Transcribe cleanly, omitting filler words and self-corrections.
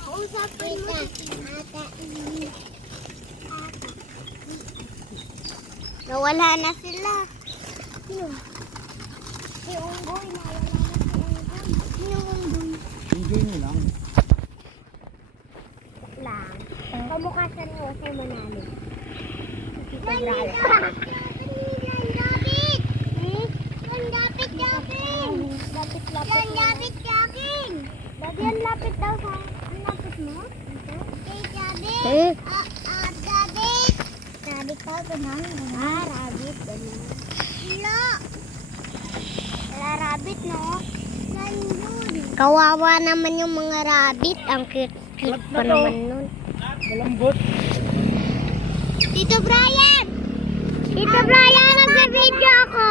Kausapin mo si nawala na sila. Sino? Si Unggoy. Nawala na si Unggoy. Sino Unggoy? Enjoy nyo lang. Lang. Kamukha siya ni Jose Manalo. Yan, David! Yan, David, David! Yan, David, David! David, ang lapit daw sa... Ang lapit mo? Okay, David! David! Rabbit daw, ganun. Rabbit, ganun. Wala! Wala rabbit, no? Nandun. Kawawa naman yung mga rabbit. Ang cute pa naman nun. Malambot. Tito Brian! Tito Brian, nag-video ako!